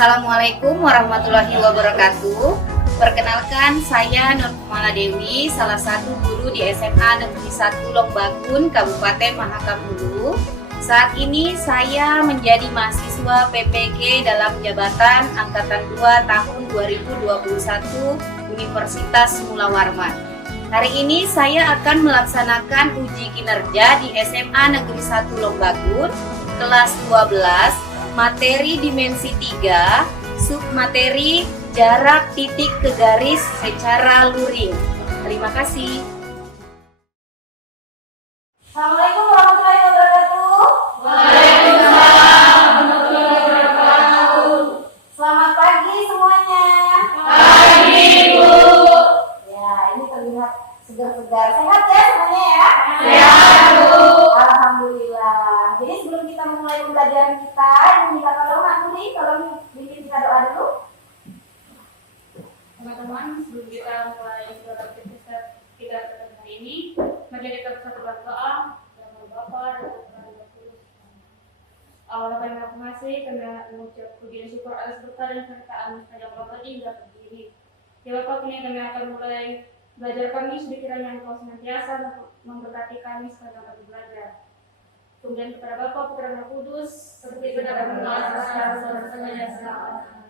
Assalamualaikum warahmatullahi wabarakatuh. Perkenalkan, saya Nur Kumala Dewi, salah satu guru di SMA Negeri 1 Lombagun, Kabupaten Mahakam Hulu. Saat ini saya menjadi mahasiswa PPG dalam jabatan Angkatan 2 tahun 2021 Universitas Mula Warman. Hari ini saya akan melaksanakan uji kinerja di SMA Negeri 1 Lombagun, kelas 12, materi dimensi 3, submateri jarak titik ke garis secara luring. Terima kasih. Assalamualaikum warahmatullahi wabarakatuh. Waalaikumsalam warahmatullahi wabarakatuh. Selamat pagi semuanya. Pagi, Bu. Ya, ini terlihat segar-segar. Sehat ya semuanya ya? Sehat, Bu. Alhamdulillah. Jadi sebelum kita memulai pembelajaran kita, minta tolong Anturi, tolong bikin kita doa dulu. Teman-teman, sebelum kita mulai suara kita hari ini, mari kita bersatu berdoa dalam nama Bapa dan Putra dan Roh Kudus. Allah kami masih kami mengucap puji dan syukur atas berkah dan sertaan pada Bapak hingga begini. Ya Bapak, kini kami akan mulai belajar kami, sekiranya Engkau senantiasa memberkati kami sepanjang kami belajar. Kemudian kepada Bapa, Putra dan Roh Kudus, seperti pada permulaan sekarang dan selamanya.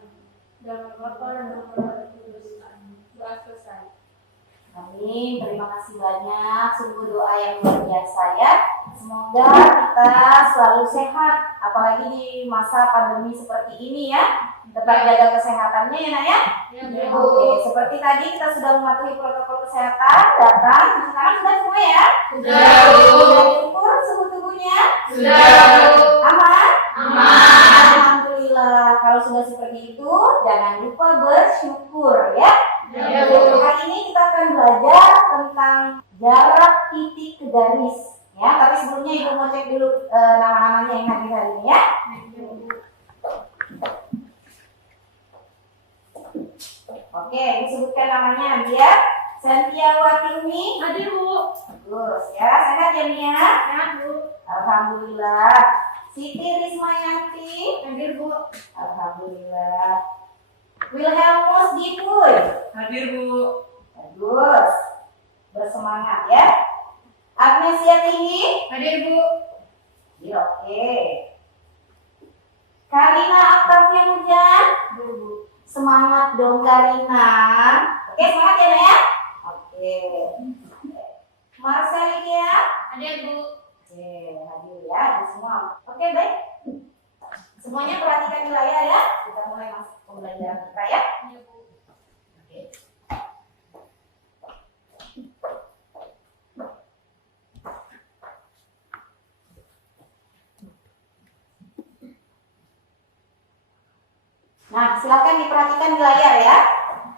Dalam Bapa dan Roh Kudus. Doa selesai. Amin. Terima kasih banyak. Sungguh doa yang luar biasa ya. Semoga kita selalu sehat, apalagi di masa pandemi seperti ini ya. Tetap jaga kesehatannya ya Nak ya. Ya, Oke, seperti tadi kita sudah mematuhi protokol kesehatan, datang, cuci tangan sudah semua ya? Sudah, Bu. Sudah diukur suhu tubuhnya? Sudah, Bu. Aman? Aman. Alhamdulillah. Kalau sudah seperti itu, jangan lupa bersyukur ya. Ya, Bu. Hari ini kita akan belajar tentang jarak titik ke garis ya. Tapi sebelumnya Ibu mau cek dulu nama-namanya yang hadir hari ini ya. Oke, disebutkan namanya dia Santiawati Umi. Hadir, Bu. Bagus ya, sehat ya Mia? Sehat, Bu. Alhamdulillah. Siti Rismayanti. Hadir, Bu. Alhamdulillah. Wilhelmus Dipuy. Hadir, Bu. Bagus. Bersemangat ya. Agnesia Tinggi. Hadir, Bu. Ya, oke. Karina Octavia Hujan. Hadir, Bu. Semangat dong Karina. Oke, semangat ya Nak ya. Oke. Marcelia. Hadir, Bu. Oke, hadir ya di semua. Oke, baik. Semuanya perhatikan di layar ya. Kita mulai masuk pembelajaran kita ya. Ya, Bu. Oke. Nah, silakan diperhatikan di layar ya.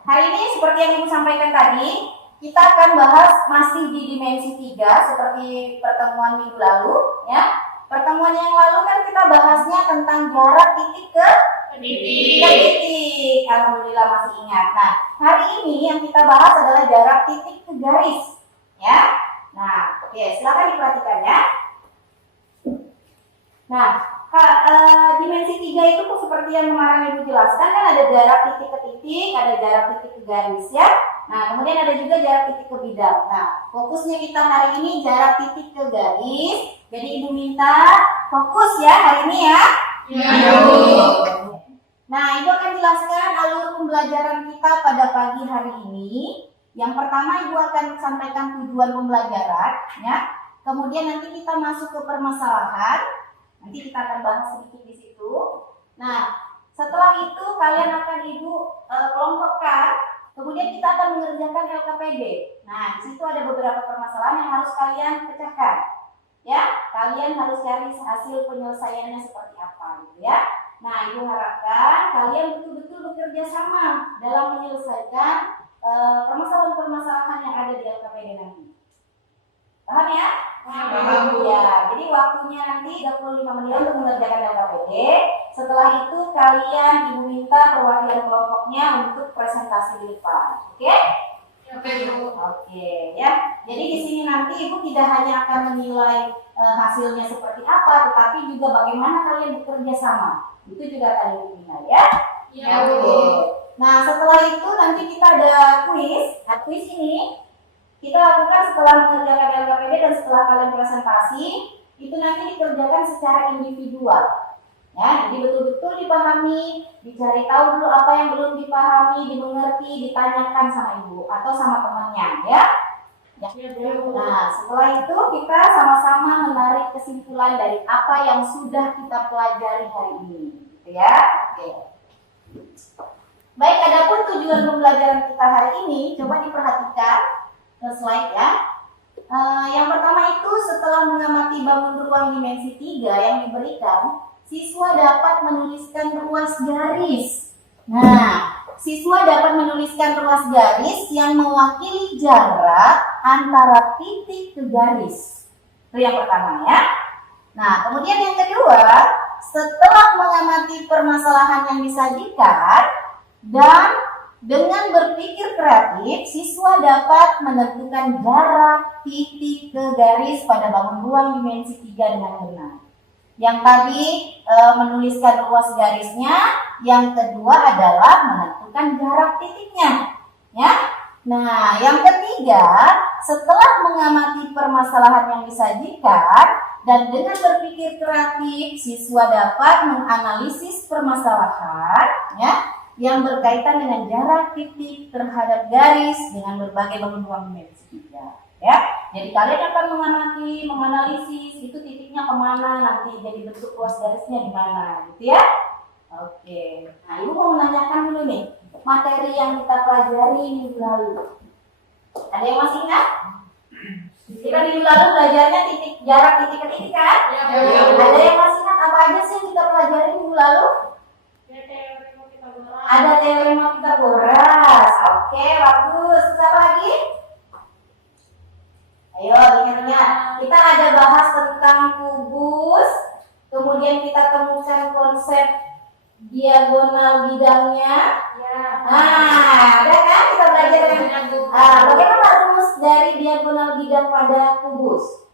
Hari ini seperti yang Ibu sampaikan tadi, kita akan bahas masih di dimensi 3 seperti pertemuan minggu lalu ya. Pertemuan yang lalu kan kita bahasnya tentang jarak titik ke titik. Alhamdulillah masih ingat. Nah, hari ini yang kita bahas adalah jarak titik ke garis ya. Nah, oke, silakan diperhatikan ya. Nah, dimensi 3 itu tuh seperti yang kemarin Ibu jelaskan kan ada jarak titik ke titik, ada jarak titik ke garis ya. Nah, kemudian ada juga jarak titik ke bidang. Nah, fokusnya kita hari ini jarak titik ke garis. Jadi Ibu minta fokus ya hari ini ya. Ya, Bu. Nah, Ibu akan jelaskan alur pembelajaran kita pada pagi hari ini. Yang pertama Ibu akan sampaikan tujuan pembelajaran ya. Kemudian nanti kita masuk ke permasalahan. Nanti kita akan bahas sedikit di situ. Nah, setelah itu kalian akan Ibu kelompokkan. Kemudian kita akan mengerjakan LKPD. Nah, di situ ada beberapa permasalahan yang harus kalian pecahkan. Ya, kalian harus cari hasil penyelesaiannya seperti apa gitu ya. Nah, Ibu harapkan kalian betul-betul bekerja sama dalam menyelesaikan permasalahan-permasalahan yang ada di LKPD nanti. Paham ya? Paham, Bu. Ya, jadi waktunya nanti 35 menit untuk mengerjakan LKPD. Setelah itu kalian Ibu minta perwakilan kelompoknya untuk presentasi di depan. Oke? Oke, Bu. Oke, ya. Jadi di sini nanti Ibu tidak hanya akan menilai hasilnya seperti apa, tetapi juga bagaimana kalian bekerja sama. Itu juga akan Ibu nilai ya. Ya, Oke. Nah, setelah itu nanti kita ada kuis. Nah, kuis ini kita lakukan setelah mengerjakan LKPD dan setelah kalian presentasi, itu nanti dikerjakan secara individual. Ya, jadi betul-betul dipahami, dicari tahu dulu apa yang belum dipahami, dimengerti, ditanyakan sama ibu atau sama temannya, ya. Nah, setelah itu kita sama-sama menarik kesimpulan dari apa yang sudah kita pelajari hari ini, gitu ya. Oke. Baik, adapun tujuan pembelajaran kita hari ini, coba diperhatikan ke slide ya. Yang pertama itu setelah mengamati bangun ruang dimensi 3 yang diberikan, siswa dapat menuliskan ruas garis. Nah, siswa dapat menuliskan ruas garis yang mewakili jarak antara titik ke garis. Itu yang pertama ya. Nah, kemudian yang kedua, setelah mengamati permasalahan yang disajikan dan dengan berpikir kreatif, siswa dapat menentukan jarak titik ke garis pada bangun ruang dimensi 3 dengan benar. Yang tadi menuliskan ruas garisnya, yang kedua adalah menentukan jarak titiknya, ya. Nah, yang ketiga, setelah mengamati permasalahan yang disajikan dan dengan berpikir kreatif, siswa dapat menganalisis permasalahan, ya, yang berkaitan dengan jarak titik terhadap garis dengan berbagai bangun ruang dimensi 3. Ya, jadi kalian akan mengamati, menganalisis itu titiknya kemana, nanti jadi bentuk ruas garisnya di mana, gitu ya. Oke, nah ibu mau menanyakan dulu nih materi yang kita pelajari minggu lalu. Ada yang masih ingat? Kita minggu lalu belajarnya jarak titik ke titik kan? Ya. Ada yang masih ingat apa aja sih yang kita pelajari minggu lalu? Ada teorema Pitagoras. Oke, bagus. Terus apa lagi? Ayo ingat-ingat. Kita ada bahas tentang kubus. Kemudian kita temukan konsep diagonal bidangnya. Ya. Nah, ada kan kita belajar yang bagaimana rumus dari diagonal bidang pada kubus?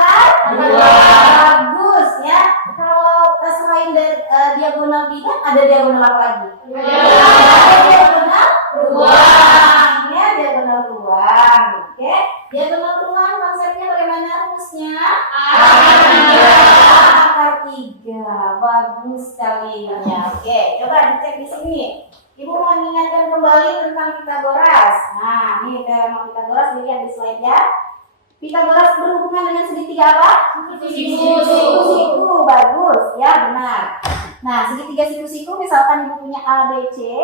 Kan? Bagus ya. Kalau selain dari diagonal bidang, ada diagonal apa lagi? Ada diagonal ruang. Ya, diagonal ruang. Oke. Diagonal ruang konsepnya bagaimana rumusnya? Akar 3. Bagus sekali ya. Oke, coba dicek di sini. Ibu mau mengingatkan kembali tentang Pitagoras. Nah, ini teorema Pitagoras dilihat di slide ya. Pitagoras berhubungan dengan segitiga apa? Siku-siku. Bagus, ya benar. Nah, segitiga siku-siku misalkan ibu punya A, B, C.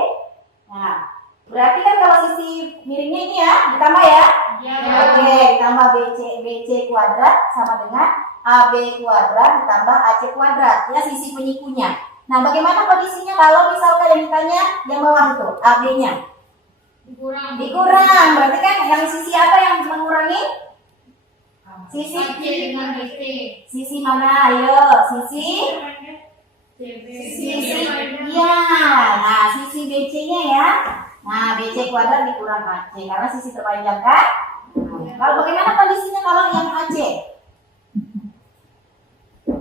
Nah, berarti kan kalau sisi miringnya ini ya, ditambah ya? Ya. Oke, ditambah BC kuadrat sama dengan AB kuadrat ditambah AC kuadrat. Ya, sisi penyikunya. Nah, bagaimana kondisinya kalau misalkan yang ditanya yang bawah itu, AB-nya? Dikurang. Berarti kan yang sisi apa yang mengurangi? Sisi mana? Ayo, sisi ya. Nah, sisi BC-nya ya. Nah, BC kuadrat dikurang AC karena sisi terpanjang kan? Nah, kalau bagaimana kondisinya kalau yang AC?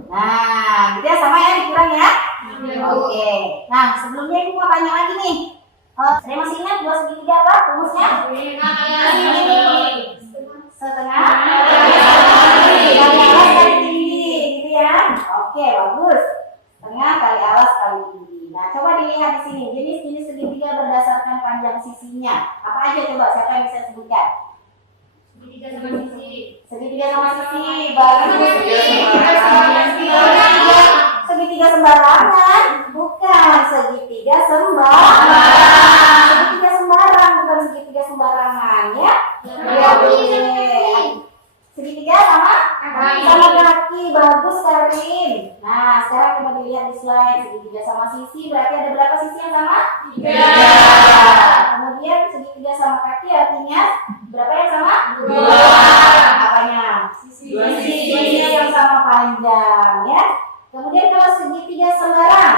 Nah, gitu ya, sama ya, dikurang ya. Oke. Nah, sebelumnya ibu mau tanya lagi nih. Saya masih ingat dua segitiga apa rumusnya? Setengah kali alas kali tinggi, gitu ya. Oke, bagus. Setengah kali alas kali tinggi. Nah, coba dilihat di sini. Jenis-jenis segitiga berdasarkan panjang sisinya. Apa aja coba? Siapa yang bisa sebutkan? Segitiga sama sisi. Bagus. Segitiga sembarangan. Bukan segitiga sembarangan. Segitiga sembarang bukan segitiga sembarangan ya. Segitiga sama kaki. Bagus Karin. Nah, sekarang coba dilihat di slide. Segitiga sama sisi berarti ada berapa sisi yang sama? 3. Kemudian segitiga sama kaki artinya berapa yang sama? 2. Apanya? Sisi yang sama panjang ya. Kemudian kalau segitiga sembarang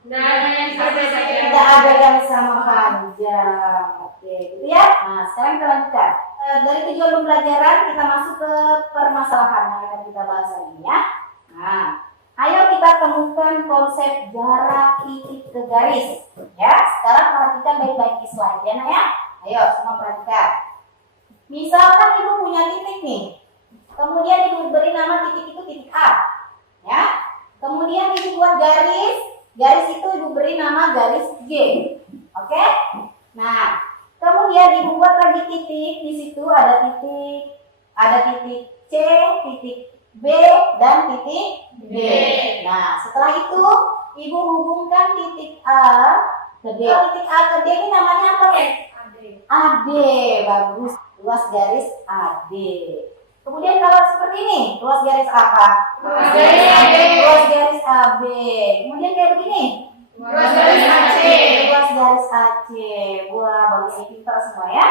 tidak ada yang sama panjang. Oke, gitu ya. Nah, sekarang kita lanjutkan. Dari tujuan pembelajaran kita masuk ke permasalahan yang akan kita bahas hari ini ya. Nah, Ayo kita temukan konsep jarak titik ke garis. Ya, sekarang perhatikan baik-baik di slide ya, Nak ya. Ayo semua perhatikan. Misalkan ibu punya titik nih, kemudian ibu beri nama titik itu titik A, ya. Kemudian ibu buat garis itu ibu beri nama garis G, oke? Nah, kemudian ibu buat lagi titik, di situ ada titik C, titik B, dan titik D. Nah, setelah itu ibu hubungkan titik A ke D. Titik A ke D ini namanya apa? AD, bagus. Ruas garis AD. Kemudian kalau seperti ini, ruas garis apa? Ruas garis AB. Kemudian kayak begini, ruas garis AC. Ruas garis AC. Wah, bagus, pintar semua ya.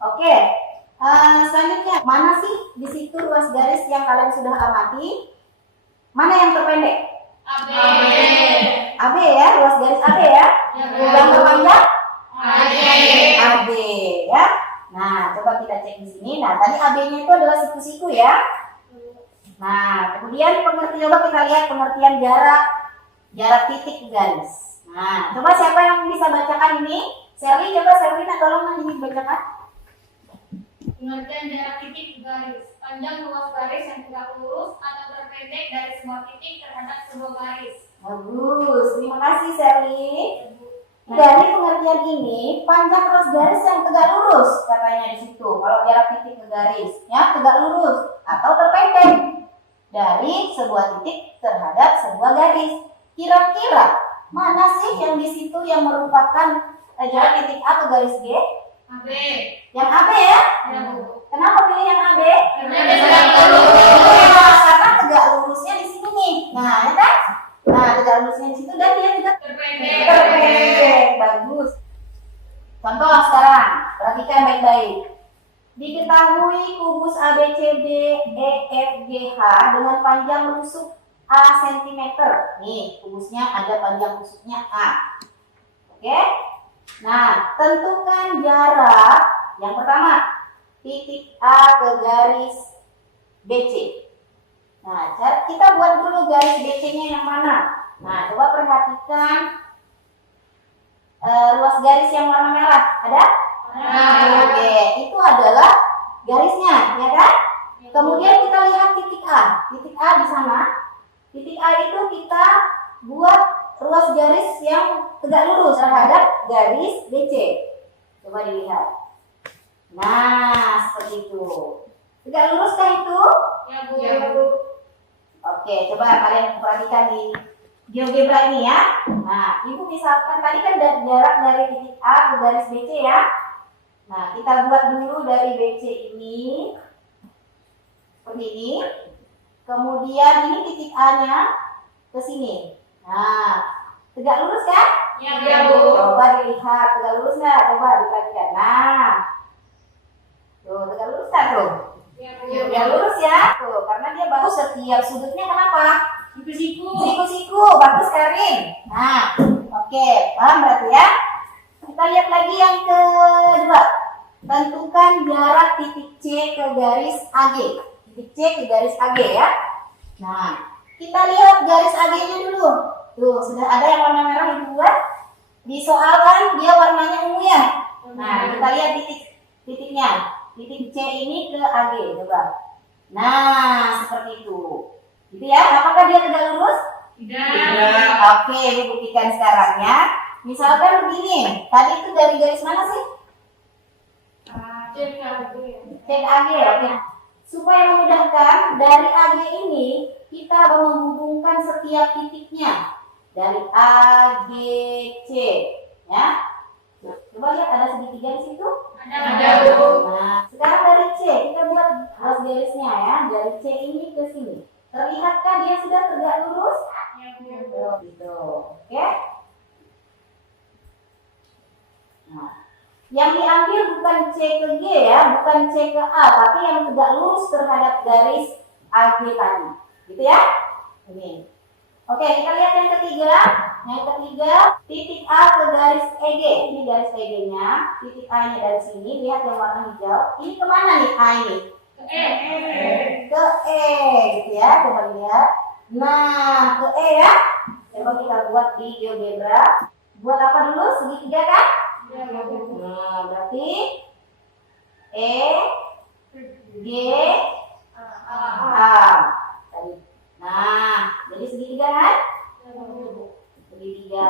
Oke. Selanjutnya, mana sih di situ ruas garis yang kalian sudah amati? Mana yang terpendek? AB. AB ya, ruas garis AB ya. Yang terpanjang? AB ya. Nah, coba kita cek di sini. Nah, tadi AB-nya itu adalah siku-siku ya. Nah, kemudian coba kita lihat pengertian jarak titik ke garis. Nah, coba siapa yang bisa bacakan ini? Sherly, coba Sherlina tolong ini bacakan. Pengertian jarak titik ke garis. Panjang luas garis yang tegak lurus atau terpendek dari semua titik terhadap sebuah garis. Bagus, terima kasih Sherly. Dari pengertian ini, panjang ruas garis yang tegak lurus katanya di situ. Kalau jarak titik ke garis, ya tegak lurus atau terpendek dari sebuah titik terhadap sebuah garis. Kira-kira mana sih yang di situ yang merupakan jarak titik A ke garis G? AB. Yang AB ya? Ya, Bu. Kenapa pilih yang AB? Karena dia tegak lurus. Ya, karena tegak lurusnya di sini nih. Nah, ya kan? Nah, tegak lurusnya di situ dan dia juga terpendek. Bagus. Contoh sekarang, perhatikan baik-baik. Diketahui kubus ABCD EFGH dengan panjang rusuk A cm. Nih, kubusnya ada panjang rusuknya A. Oke? Nah, tentukan jarak yang pertama, titik A ke garis BC. Nah, kita buat dulu garis BC-nya yang mana? Nah, coba perhatikan ruas garis yang warna merah. Ada? Oke, itu adalah garisnya, ya kan? Kemudian kita lihat titik A. Titik A di sana. Titik A itu kita buat ruas garis yang tegak lurus terhadap garis BC. Coba dilihat. Nah, seperti itu. Tegak luruskah itu? Ya, Bu. Oke, coba kalian perhatikan di GeoGebra ini ya. Nah, ibu misalkan tadi kan jarak dari titik A ke garis BC ya. Nah, kita buat dulu dari BC ini seperti ini. Kemudian ini titik A-nya ke sini. Nah, tegak lurus kan? Ya, Bu. Coba dilihat tegak lurus nggak? Coba diperhatikan. Nah, tuh tegak lurus nggak tuh? Ya lurus ya, tuh karena dia bagus setiap sudutnya. Kenapa? Siku-siku, bagus Karin. Nah, oke, paham berarti ya? Kita lihat lagi yang kedua. Tentukan jarak titik C ke garis AG. Titik C ke garis AG ya. Nah, kita lihat garis AG-nya dulu. Tuh, sudah ada yang warna merah itu buat. Di soal kan dia warnanya ungu ya. Nah, kita lihat titiknya. Titik C ini ke AG, coba. Nah, seperti itu. Gitu ya, apakah dia tegak lurus? Tidak. Oke, ibu buktikan sekarang ya. Misalkan begini, tadi itu dari garis mana sih? Cek AG, oke. Supaya memudahkan, dari AG ini kita menghubungkan setiap titiknya. Dari A, G, C, ya. Nah, coba lihat ada segitiga di situ. Ada, Bu. Nah, sekarang dari C kita buat garis garisnya ya. Dari C ini ke sini. Terlihatkah dia sudah tegak lurus? Ya, Bu. Gitu. Oke. Nah, yang diambil bukan C ke G ya, bukan C ke A, tapi yang tegak lurus terhadap garis AG tadi. Gitu ya? Ini. Oke, kita lihat yang ketiga. Yang ketiga, titik A ke garis EG. Ini garis EG-nya. Titik A-nya dari sini. Lihat yang warna hijau. Ini kemana nih A ini? Ke E, gitu ya. Coba lihat. Nah, ke E ya. Coba kita buat di GeoGebra. Buat apa dulu? Segitiga kan? Nah, berarti E, G, A. Tadi. Nah, jadi segitiga kan? Segitiga.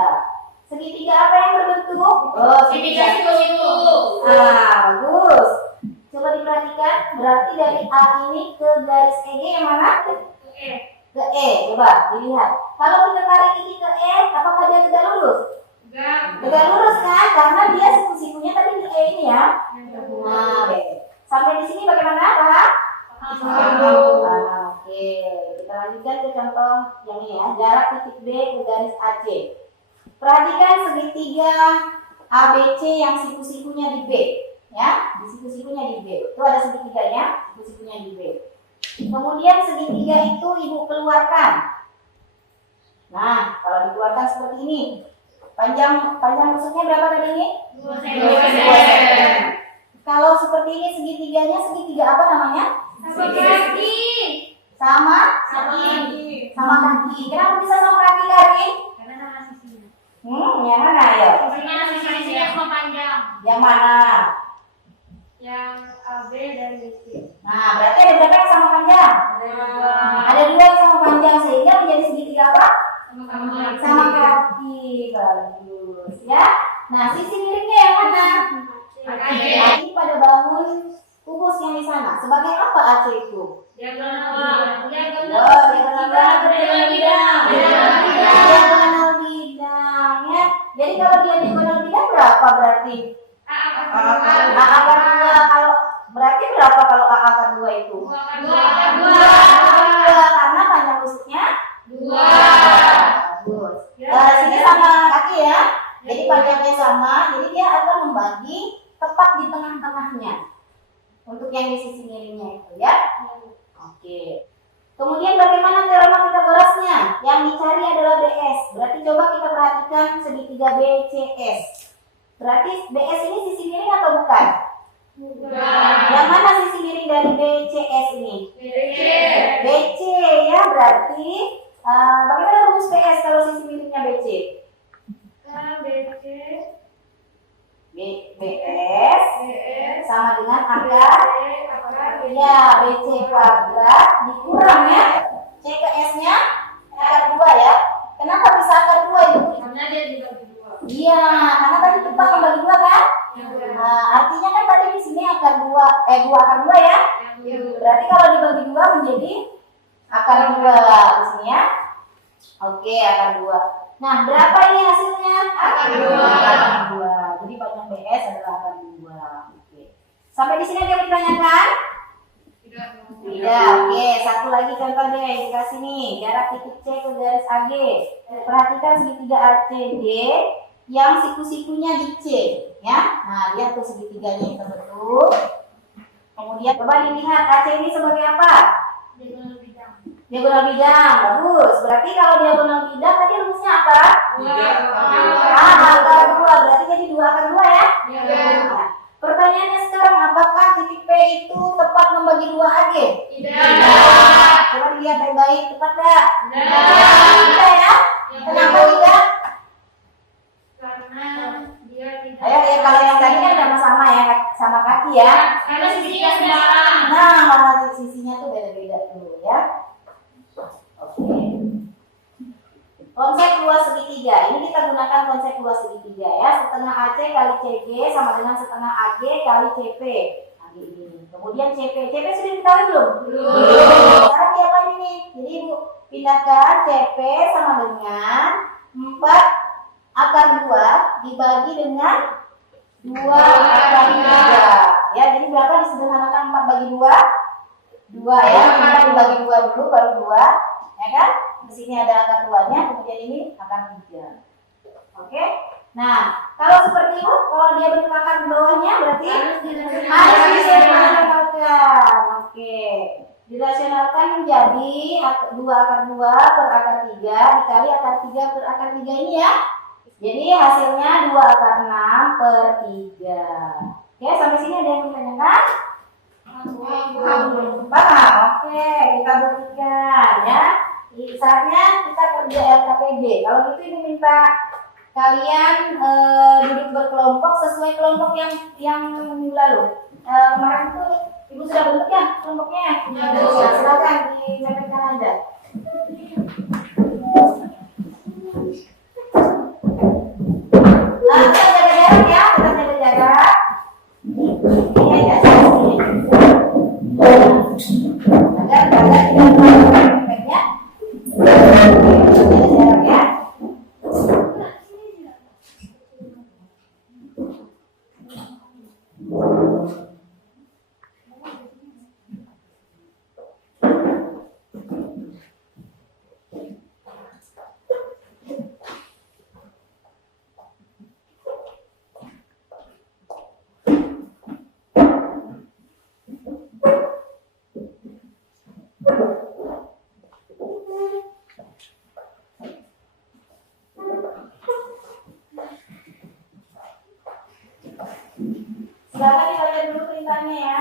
Segitiga apa yang berbentuk? Oh, segitiga siku-siku. Nah, bagus. Coba diperhatikan. Berarti dari A ini ke garis EG yang mana? Ke E. Coba dilihat. Kalau kita tarik ini ke E, apakah dia tegak lurus? Tegak lurus kan? Karena dia siku-sikunya tadi di E ini ya. Nah, sampai di sini bagaimana, Pak? Oke, kita lanjutkan ke contoh yang ini ya. Jarak titik B ke garis AC. Perhatikan segitiga ABC yang siku-sikunya di B, ya. Di siku-sikunya di B. Itu ada segitiganya, siku-sikunya di B. Kemudian segitiga itu Ibu keluarkan. Nah, kalau dikeluarkan seperti ini, panjang rusuknya berapa tadi ini? 2 cm. Kalau seperti ini segitiganya segitiga apa namanya? Sama kaki. Kenapa bisa sama kaki, Karin? Yang mana ya? Yang mana? Yang AB dan BC. Nah, berarti ada berapa yang sama panjang? Ada 2 yang sama panjang sehingga menjadi segitiga apa? Sama kaki. Bagus ya. Nah, sisi miringnya yang mana? Ini pada bangun kubus yang di sana. Sebagai apa AC itu? Diagonal bidang ya. Jadi kalau dia diagonal bidang berapa berarti? A akar 2. Kalau berarti berapa kalau A akar 2 itu? 2 karena panjang rusuknya 2. Bagus. Sini sama kaki ya. Jadi panjangnya sama. Jadi dia akan membagi tepat di tengah-tengahnya. Untuk yang di sisi miringnya itu ya. Oke. Kemudian bagaimana teorema Pitagorasnya? Yang dicari adalah BS. Berarti coba kita perhatikan segitiga BCS. Berarti BS ini sisi miring atau bukan? Yang mana sisi miring dari BCS ini? BC ya, berarti bagaimana rumus BS kalau sisi miringnya BC? BS sama dengan akar ya BC kuadrat dikurang ya C ke S nya akar 2 ya. Kenapa bisa akar 2 itu? Karena dia dibagi 2. Iya, karena tadi cepat membagi 2 kan? Nah, artinya kan tadi di sini akar 2 akar 2 ya. Berarti kalau dibagi 2 menjadi akar 2 di sini ya. Oke, akar 2. Nah, berapa ini hasilnya? Akar 2. Jadi panjang BS adalah akar 2. Oke. Sampai di sini ada yang ditanyakan? Tidak. Oke, satu lagi contoh deh dikasih nih. Jarak titik C ke garis AG. Perhatikan segitiga ACD yang siku-sikunya di C, ya. Nah, lihat tuh segitiganya yang terbentuk. Kemudian coba dilihat AC ini sebagai apa? Diagonal bidang. Bagus. Berarti kalau diagonal bidang tadi rumusnya apa? 2. Akar 2. Berarti jadi 2 akar 2 ya? Nah, pertanyaannya sekarang, apakah titik P itu tepat membagi 2 AG? Tidak. Coba dilihat baik-baik, tepat enggak? Tidak ya? Kenapa tidak? Karena dia tidak. Ayo ya, kalau yang tadi kan sama-sama ya, sama kaki ya. Karena sisinya sembarang. Nah, karena sisinya tuh beda-beda dulu ya. Oke. Konsep luas segitiga. Ini kita gunakan konsep luas segitiga ya. Setengah AC kali CG sama dengan setengah AG kali CP. AG ini. Kemudian CP. CP sudah diketahui belum? Belum. Sekarang diapain ini? Jadi Ibu pindahkan CP sama dengan 4 akar 2 dibagi dengan 2 akar 3. Ya, jadi berapa disederhanakan 4 bagi 2? 2 ya. Kita dibagi 2 dulu baru 2. Ya kan? Di sini ada akar 2-nya, kemudian ini akar 3. Oke? Nah, kalau seperti itu, kalau dia bentuk akar di bawahnya berarti harus dirasionalkan. Oke. Dirasionalkan menjadi 2 akar 2 per akar 3 dikali akar 3 per akar 3 ini ya. Jadi hasilnya 2 akar 6 per 3. Oke, sampai sini ada yang ditanyakan? Paham? Oke, kita buktikan ya. saatnya kita kerja LKPD. Kalau gitu ibu minta kalian duduk berkelompok sesuai kelompok yang minggu lalu. Kemarin itu ibu sudah bentuk ya kelompoknya ya? Ya, silakan disampaikan aja. Tetap jaga jarak ya, tetap jaga jarak. Ini aja sini. Agar tidak terlalu ya. Jaga jarak ya. Silakan dibaca dulu perintahnya ya.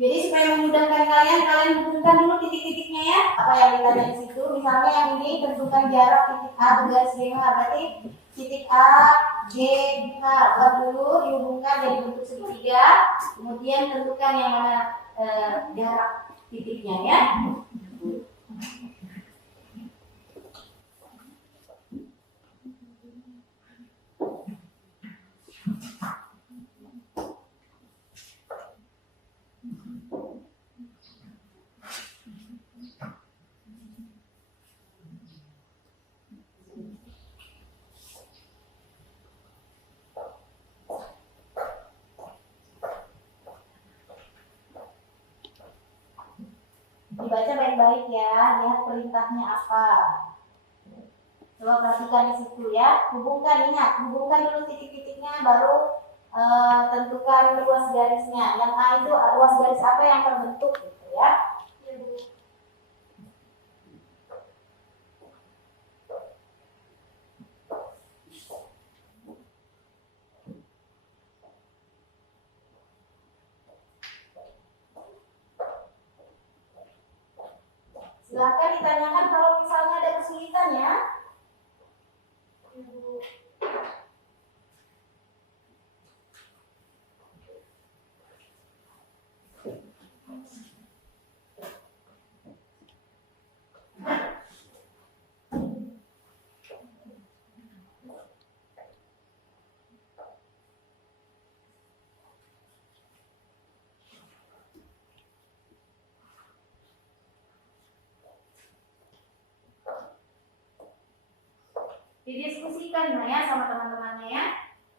Jadi supaya memudahkan kalian hubungkan dulu titik-titiknya ya. Apa yang ditanya di situ? Misalnya yang ini tentukan jarak titik A garis B berarti titik A, G, H. Buat dulu dihubungkan jadi bentuk segitiga. Kemudian tentukan yang mana jarak titiknya ya. Dibaca baik-baik ya, lihat perintahnya apa. Coba perhatikan di situ ya. Ingat, hubungkan dulu titik-titiknya, baru tentukan ruas garisnya. Yang A itu ruas garis apa yang terbentuk gitu ya. Silahkan ditanyakan kalau misalnya ada kesulitan ya. Didiskusikan ya sama teman-temannya ya.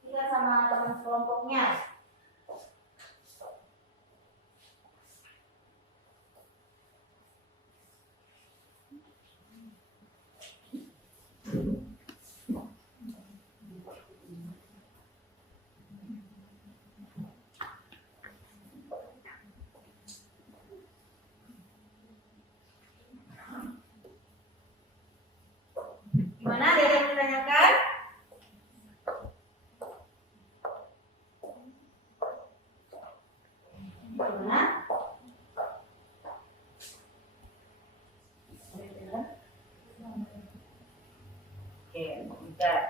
Kita sama teman kelompoknya. Gimana, ada yang ditanyakan? Gimana? Oke, bentar.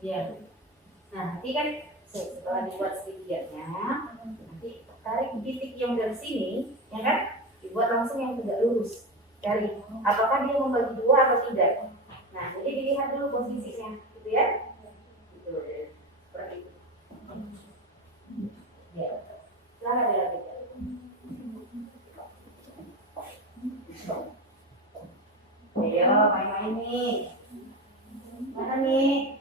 Ya. Nah, nanti kan setelah dibuat segitiganya, nanti tarik titik yang dari sini, ya kan? Dibuat langsung yang tegak lurus. Cari apakah dia membagi dua atau tidak. Nah, jadi dilihat dulu posisinya, gitu ya. Gitu, seperti itu. Ya, silahkan dilanjutkan. Ayo, main-main nih. Mana nih?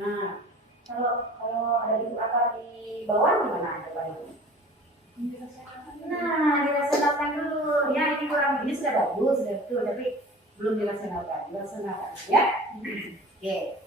Nah, kalau ada bentuk akar di bawah gimana coba ini? Nah, dilaksanakan dulu. Ya, ini kurang ini sudah bagus, sudah betul, tapi belum dilaksanakan. Dilaksanakan, ya. Oke.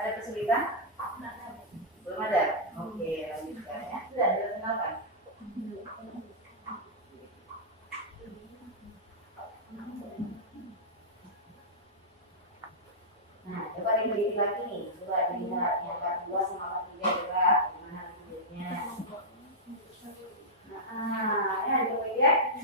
Ada kesulitan? Belum ada? Oke, lanjutkan ya. Sudah dilaksanakan. Nah, coba dibagi lagi nih. Coba dilihat yang angka 2 sama angka 3 coba gimana hasilnya. Nah, ya coba ya.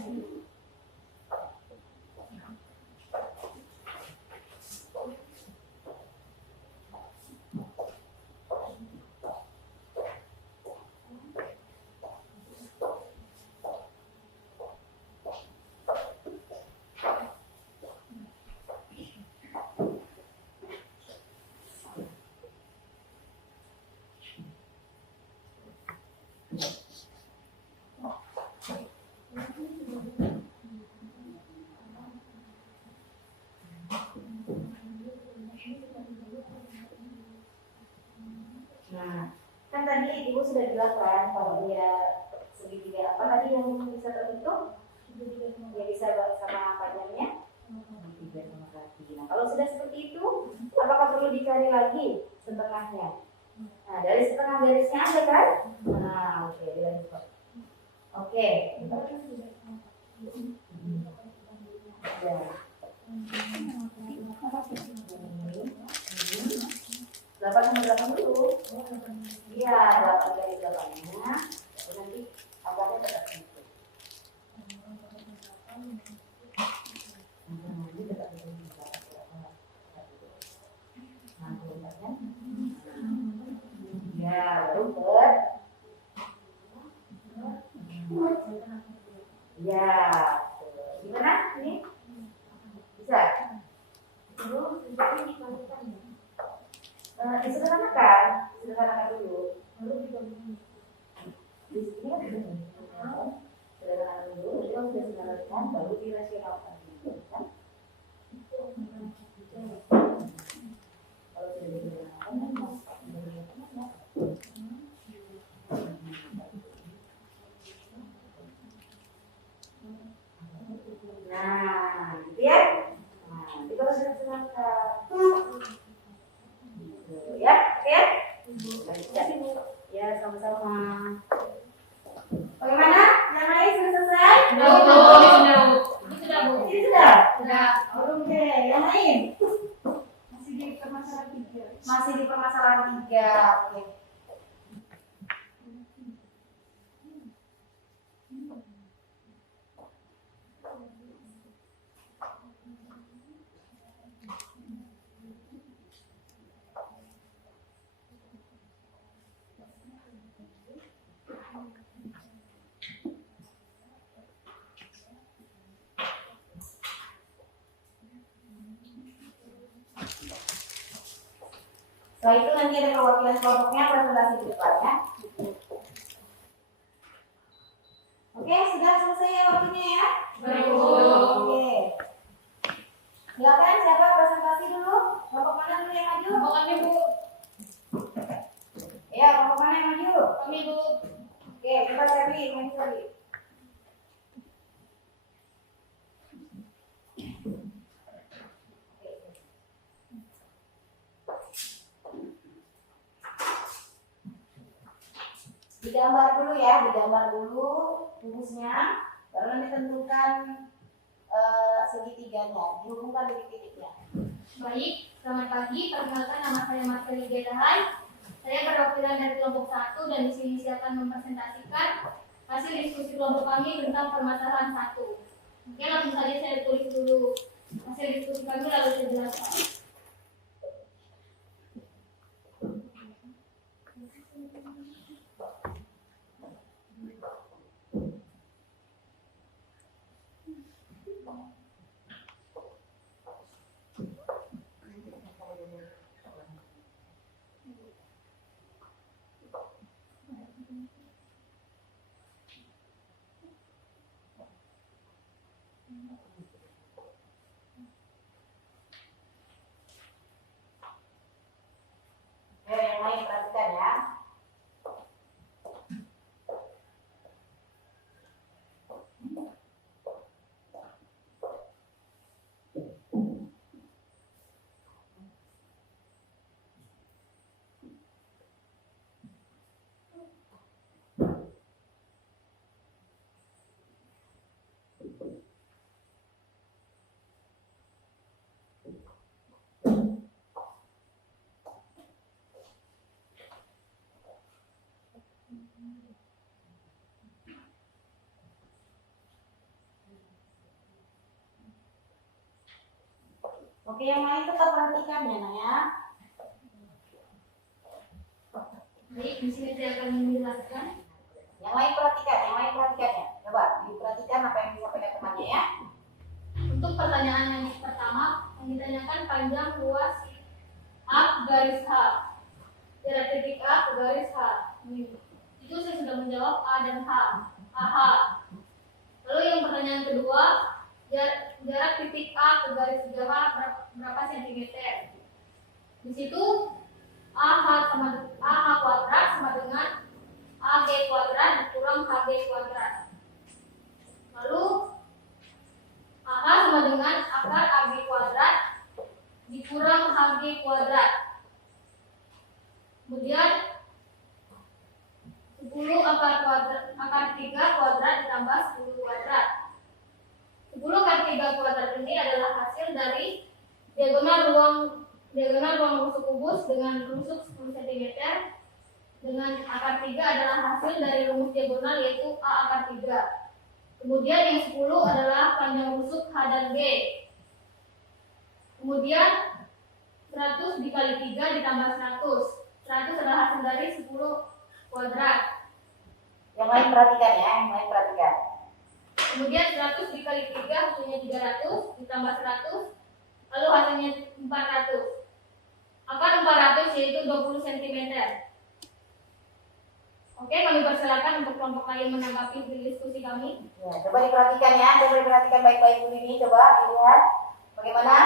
Nah, kan tadi Ibu sudah bilang kan kalau dia segitiga apa tadi yang bisa terhitung? Dia bisa sama panjangnya? Segitiga sama kaki. Nah, kalau sudah seperti itu, apakah perlu dicari lagi setengahnya? Nah, dari setengah garisnya ada kan? Nah, oke, dilanjutkan. Oke. Ya. 8 sama 8 dulu. Iya, 8 dari 8-nya. Nanti awalnya tetap gitu. Nanti tetap gitu. Ya, baru ber. Ya. Gimana? Ini? Bisa? Disederhanakan dulu. Di sini kan sederhanakan dulu, kita sudah sederhanakan, baru dirasionalkan. Kan? Kalau sudah disederhanakan, nah, gitu ya. Nah, nanti kalau sudah disederhanakan. Ya, oke? Ya, sama-sama. Bagaimana? Yang lain sudah selesai? Sudah, Bu. Ini sudah? Sudah. Oke, yang lain? Masih di permasalahan 3. Oke. Setelah itu nanti ada perwakilan kelompoknya presentasi di depan ya. Oke, sudah selesai ya waktunya ya? Baik, Bu. Oke. Silakan siapa presentasi dulu? Kelompok mana dulu yang maju? Kami, Bu. Ya, kelompok mana yang maju? Kami, Bu. Oke, kita Serli, maju Serli. Digambar dulu ya, digambar dulu rumusnya, baru nanti tentukan segitiganya, dihubungkan titik-titiknya. Baik, selamat pagi. Perkenalkan, nama saya Marceli Gedahai. Saya perwakilan dari kelompok 1 dan di sini saya akan mempresentasikan hasil diskusi kelompok kami tentang permasalahan 1. Mungkin langsung saja saya tulis dulu hasil diskusi kami lalu saya jelaskan. Yang lain perhatikan ya. Oke, yang lain tetap perhatikan ya, Nak ya. Baik, di sini saya akan menjelaskan. Yang lain perhatikan ya. Coba diperhatikan apa yang disampaikan temannya ya. Untuk pertanyaan yang pertama, yang ditanyakan panjang luas A garis H. Jarak titik A ke garis H. Itu saya sudah menjawab A dan H. AH. Lalu yang pertanyaan kedua, jarak titik A ke garis 3H berapa sentimeter? Di situ AH kuadrat sama dengan AG kuadrat dikurang HG kuadrat. Lalu AH sama dengan akar AG kuadrat dikurang HG kuadrat. Kemudian 10 akar 3 kuadrat ditambah 10 kuadrat. 10 akar 3 kuadrat ini adalah hasil dari diagonal ruang rusuk kubus dengan rusuk 10 cm dengan akar 3 adalah hasil dari rumus diagonal yaitu A akar 3. Kemudian yang 10 adalah panjang rusuk H dan G. Kemudian 100 dikali 3 ditambah 100. 100 adalah hasil dari 10 kuadrat. Yang lain perhatikan ya, yang lain perhatikan. Kemudian 100 dikali 3 hasilnya 300 ditambah 100 lalu hasilnya 400. Akar 400 yaitu 20 cm. Oke, kami persilakan untuk kelompok lain menanggapi diskusi kami. Ya, coba diperhatikan ya, coba diperhatikan baik-baik dulu ini, coba dilihat bagaimana.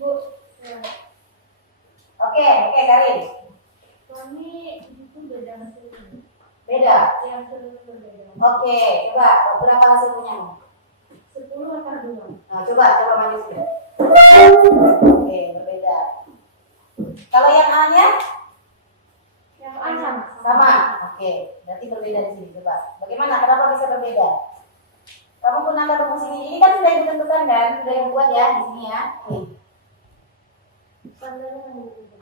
Bu, Oke, Karin. kami itu beda hasilnya. Beda. Yang hasilnya berbeda. Oke, coba berapa hasil punya? 10 akar 2. Nah, coba maju sini. Oke, berbeda. Kalau yang A-nya Yang A sama. sama. Oke, berarti berbeda di sini. Coba. Bagaimana? Kenapa bisa berbeda? Kamu gunakan rumus ini. Ini kan sudah ditentukan dan sudah dibuat ya di sini ya. Nih. Tandanya yang berbeda.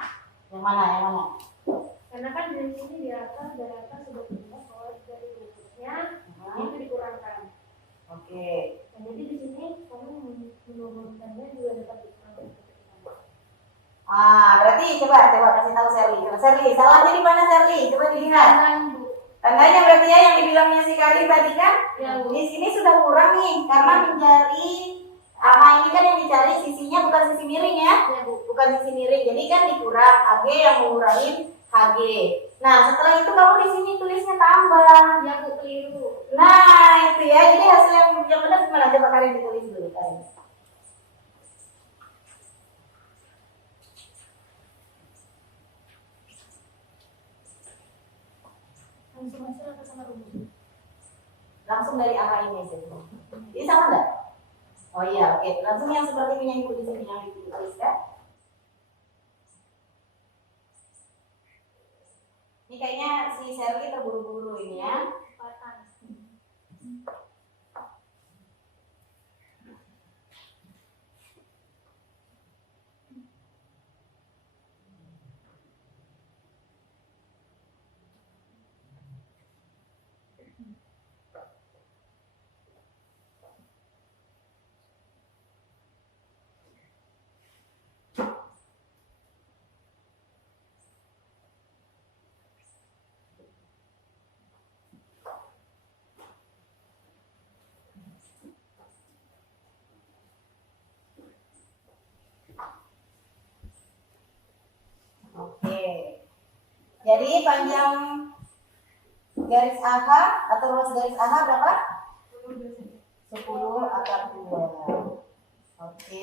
Yang mana? Yang mana? Karena kan di sini di atas dari atas sudah berubah, kalau dari berikutnya itu dikurangkan. Oke. Nah, jadi di sini kamu menurunkannya juga dapat dikurangkan. Berarti coba kasih tahu Sherly. Sherly, salahnya di mana Sherly? Coba dilihat. Tandanya berarti ya yang dibilangnya si Kali tadi kan? Ya, Bu. Di sini sudah kurang nih karena mencari ini kan yang dicari sisinya bukan sisi miring ya? Ya, Bu. Bukan sisi miring. Jadi kan dikurang HG yang mengurangin HG. Nah, setelah itu kamu di sini tulisnya tambah. Ya, Bu, keliru. Nah, itu ya. Jadi hasil yang benar gimana? Coba kalian ditulis dulu kalian. Langsung hasil atau sama rumus? Langsung dari arah ini aja. Ini sama enggak? Oh iya, oke. Langsung yang seperti ini yang ibu di sini yang ditulis ya. Ini kayaknya si Sherly terburu-buru ini ya. Oke. Jadi panjang garis AH atau ruas garis AH berapa? 10 akar 2. Oke.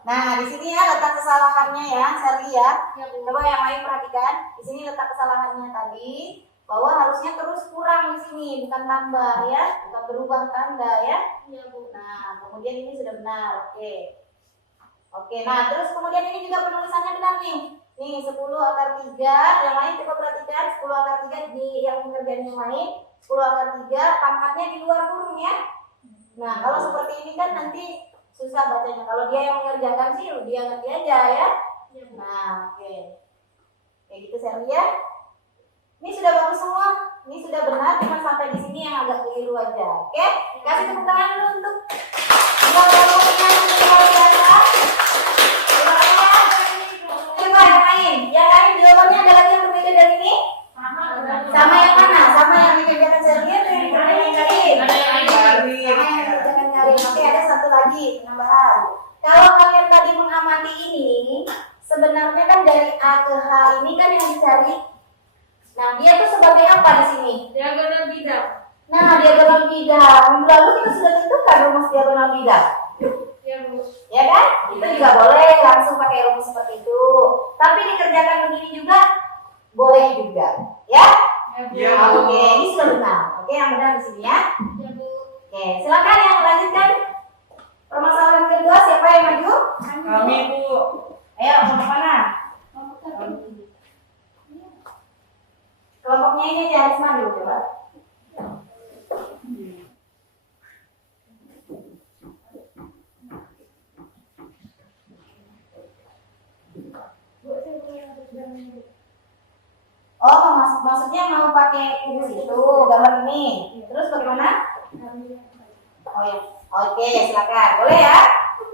Nah, di sini ya letak kesalahannya ya, Sherly ya. Coba yang lain perhatikan. Di sini letak kesalahannya tadi bahwa harusnya terus kurang di sini, bukan tambah ya, bukan berubah tanda ya. Ya, Bu. Nah, kemudian ini sudah benar. Oke. Oke, nah terus kemudian ini juga penulisannya benar nih. Nih 10 akar 3, yang lain coba perhatikan 10 akar 3 di yang pengerjaan yang lain 10 akar 3 pangkatnya di luar kurung ya. Nah kalau seperti ini kan nanti susah bacanya. Kalau dia yang mengerjakan sih dia ngerti aja ya. Nah oke. Kayak gitu Sherly ya. Ini sudah bagus semua. Ini sudah benar, cuma sampai di sini yang agak keliru aja. Oke, kasih tepuk tangan dulu untuk kelompoknya luar biasa. Coba yang lain jawabannya ada lagi yang berbeda dari ini? Sama yang mana? Sama yang dikerjakan Sherly atau yang dikerjakan Karin? Sama yang dikerjakan Karin. Oke, ada satu lagi penambahan. Kalau kalian tadi mengamati ini, sebenarnya kan dari A ke H ini kan yang dicari. Nah, dia tuh sebagai apa di sini? Diagonal bidang. Nah, diagonal bidang. Minggu lalu kita sudah tentukan rumus diagonal bidang. Ya, Bu. Ya kan? Itu juga boleh langsung pakai rumus seperti itu. Tapi dikerjakan begini juga boleh juga. Ya? Ya, Bu. Oke, ini sudah benar. Oke, yang benar di sini ya. Ya, Bu. Oke, silakan yang lanjutkan. Permasalahan kedua siapa yang maju? Kami, Bu. Ayo, kelompok mana? Kelompoknya ini aja harus maju coba. Oh, maksudnya mau pakai kubus itu gambar ini. Terus bagaimana? Oh ya, oke silakan. Boleh ya?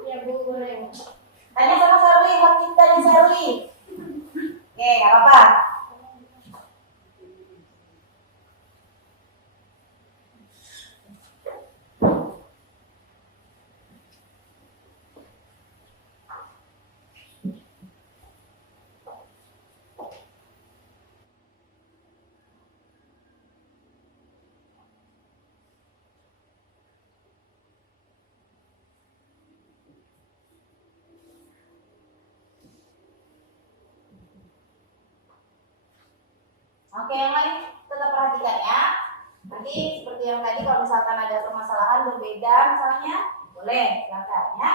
Ya, Bu, boleh. Tanya sama Sherly, hak cipta di Sherly. Oke, nggak apa-apa. Oke, yang lain tetap perhatikan ya. Nanti seperti yang tadi kalau misalkan ada permasalahan berbeda misalnya, boleh silakan ya.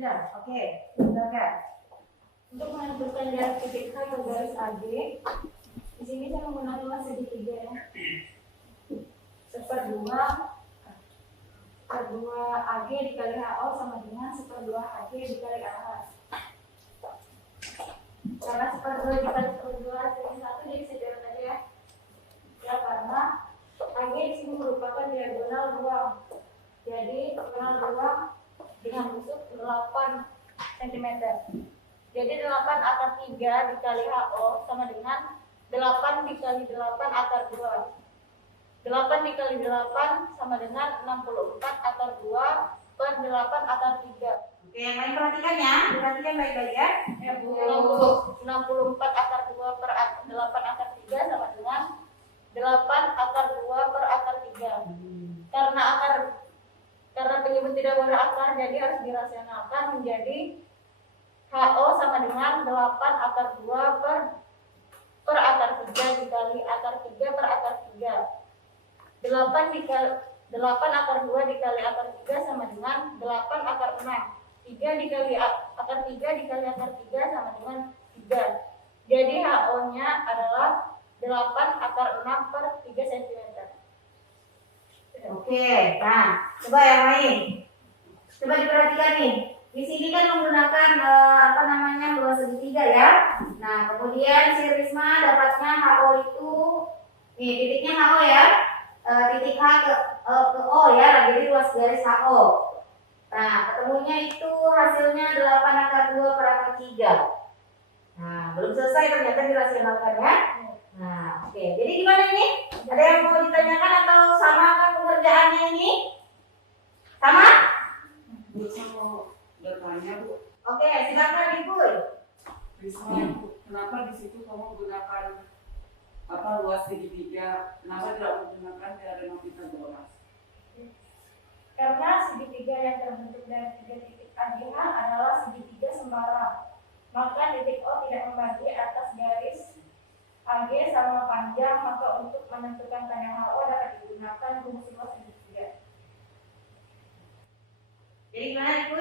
Sudah, oke. Silakan. Untuk menentukan jarak titik H ke garis AG, di sini saya menggunakan segitiga ya. Seperdua AG dikali HO sama dengan seperdua AG dikali AH. Karena seperdua dikali seperdua hasilnya 1, jadi saya catat aja ya. Ya, karena AG di sini merupakan diagonal ruang. Jadi diagonal ruang dengan busuk 8 cm. Jadi 8 akar 3 dikali HO sama dengan 8 dikali 8 akar 2. 8 dikali 8 sama dengan 64 akar 2 per 8 akar 3. Oke, yang lain perhatikan ya. Perhatikan baik-baik ya. Ya, Bu. 64 akar 2 per 8 akar 3 sama dengan 8 akar 2 per akar 3. Karena penyebut tidak boleh akar, jadi harus dirasionalkan menjadi HO sama dengan 8 akar 2 per akar 3 dikali akar 3 per akar 3. 8 akar 2 dikali akar 3 sama dengan 8 akar 6. 3 dikali akar 3 dikali akar 3 sama dengan 3. Jadi HO-nya adalah 8 akar 6 per 3 cm. Oke, nah coba yang lain. Coba diperhatikan nih. Di sini kan menggunakan dua segitiga ya. Nah, kemudian si Risma dapatnya HO itu, nih titiknya HO ya. Titik H ke O ya, jadi luas garis HO. Nah, ketemunya itu hasilnya 8 akar 2 per akar 3. Nah, belum selesai ternyata dirasionalkan ya. Nah, oke. Jadi gimana ini? Ada yang mau ditanyakan atau sama kan pengerjaannya ini? Sama? Bu, saya mau bertanya, Bu. Oke, silakan Ibu. Risma, Bu, kenapa di situ kamu gunakan luas segitiga? Kenapa tidak menggunakan teorema Pythagoras? Karena segitiga yang terbentuk dari 3 titik AGH adalah segitiga sembarang. Maka titik O tidak membagi atas garis AG sama panjang, maka untuk menentukan panjang HO dapat digunakan rumus luas segitiga. Jadi gimana Ibu?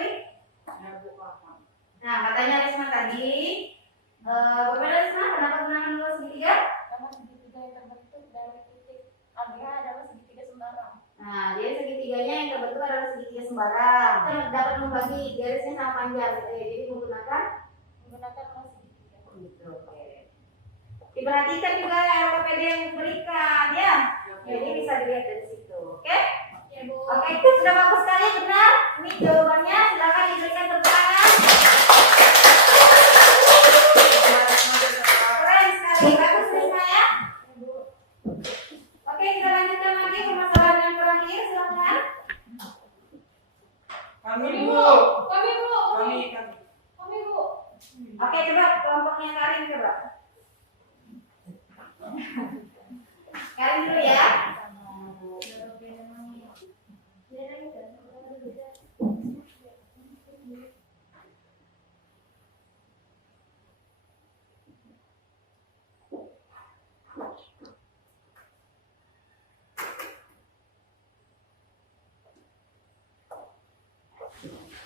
Ya, Bu, paham. Nah, katanya Risma tadi, bagaimana Risma? Kenapa gunakan luas segitiga? Karena segitiga yang terbentuk dari titik AGH adalah segitiga sembarang. Nah, jadi segitiganya yang terbentuk adalah segitiga sembarang. Kita dapat membagi garisnya sama panjang, gitu ya. Jadi menggunakan Luas segitiga. gitu. Oke. Diperhatikan juga LPPD yang diberikan ya. Jadi bisa dilihat dari situ. Oke? Ya, Bu. Oke, itu sudah bagus sekali, benar. Ini jawabannya, silakan diberikan tepuk tangan. Keren sekali, bagus Risma ya. Oke, kita lanjutkan lagi permasalahan yang terakhir, silakan. Kami, Kami, Bu. Bu. Kami, Bu. Kami. Kami, Bu. Oke, coba kelompoknya Karin coba. Karin dulu ya.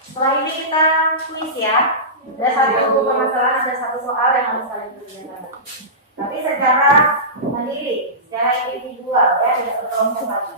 Setelah ini kita kuis ya. Ada satu permasalahan, ada satu soal yang harus kalian kerjakan. Tapi secara mandiri, secara individual ya, tidak berkelompok lagi.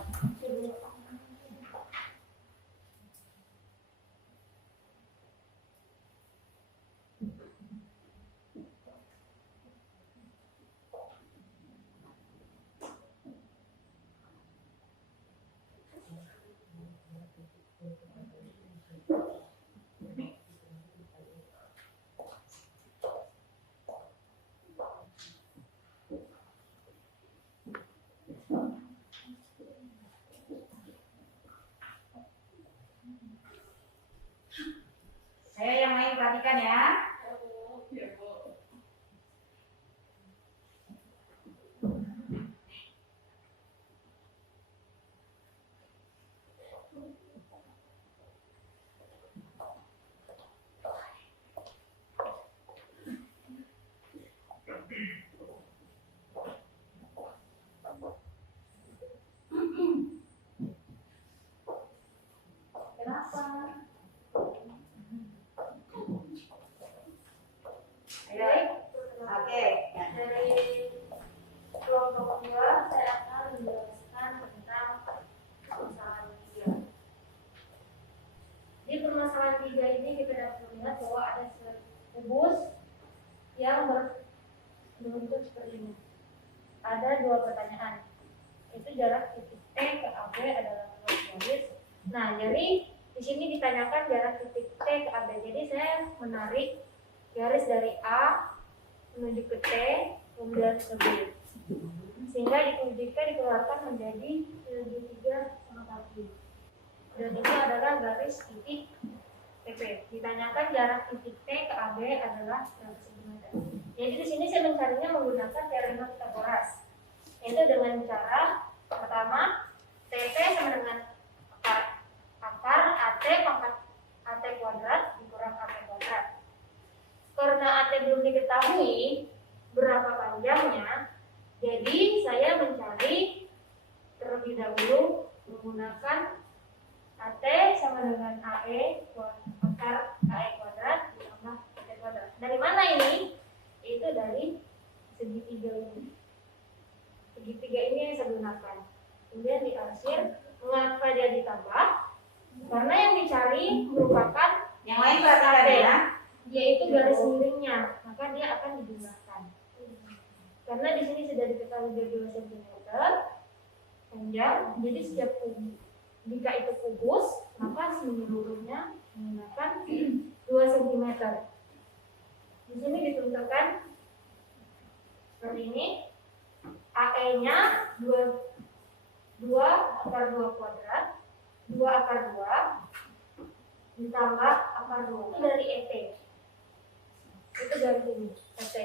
Saya yang lain perhatikan ya. Ya, Bu. Kenapa? berbentuk seperti ini. Ada dua pertanyaan. Itu jarak titik T ke AB adalah luas garis. Nah, jadi di sini ditanyakan jarak titik T ke AB. Jadi saya menarik garis dari A menuju ke T, kemudian ke B. Sehingga jika dikeluarkan menjadi segitiga sama kaki. Dan ini adalah garis titik TP. Ditanyakan jarak titik T ke AB adalah berapa sentimeter. Jadi di sini saya mencarinya menggunakan teorema Pythagoras. Yaitu dengan cara pertama TP sama dengan akar AT pangkat AT kuadrat dikurang AT kuadrat. Karena AT belum diketahui berapa panjangnya, jadi saya mencari terlebih dahulu menggunakan AT sama dengan AE akar AE kuadrat ditambah AT kuadrat. Dari mana ini? Itu dari segitiga ini. Segitiga ini yang saya gunakan. Kemudian diarsir. Mengapa dia ditambah? Karena yang dicari merupakan Yang lain perhatikan ya. yaitu garis miringnya, maka dia akan digunakan. Karena di sini sudah diketahui dia 2 cm panjang, jadi setiap jika itu kubus, maka menyeluruhnya menggunakan 2 cm. Di sini ditentukan seperti ini. AE-nya 2 akar 2 kuadrat, 2 akar 2 ditambah akar 2 itu dari ET. Itu dari sini ET.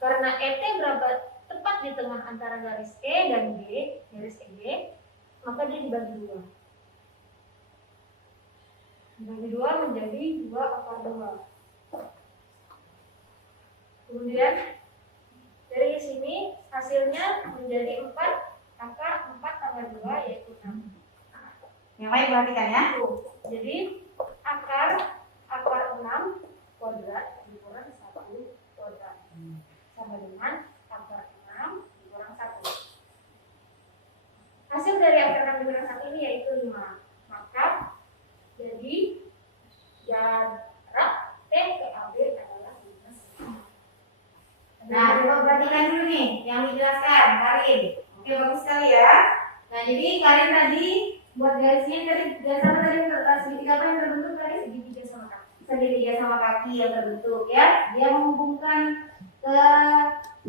Karena ET berapa tepat di tengah antara garis E dan G, garis EG, maka dia dibagi 2. Dibagi 2 menjadi 2 akar 2. Kemudian dari sini hasilnya menjadi 4 akar 4 tambah 2 yaitu 6. Yang lain perhatikan ya. Jadi akar 6 kuadrat dikurang 1 kuadrat sama dengan akar 6 dikurang 1. Hasil dari akar 6 dikurang 1 ini yaitu 5. Maka jadi jarak T ke AB adalah 5. Nah, coba perhatikan dulu nih yang dijelaskan Karin. Oke, bagus sekali ya. Nah, jadi Karin tadi buat garisnya tadi garis apa tadi segitiga apa yang terbentuk tadi? Segitiga sama kaki. Segitiga sama kaki yang terbentuk ya. Dia menghubungkan ke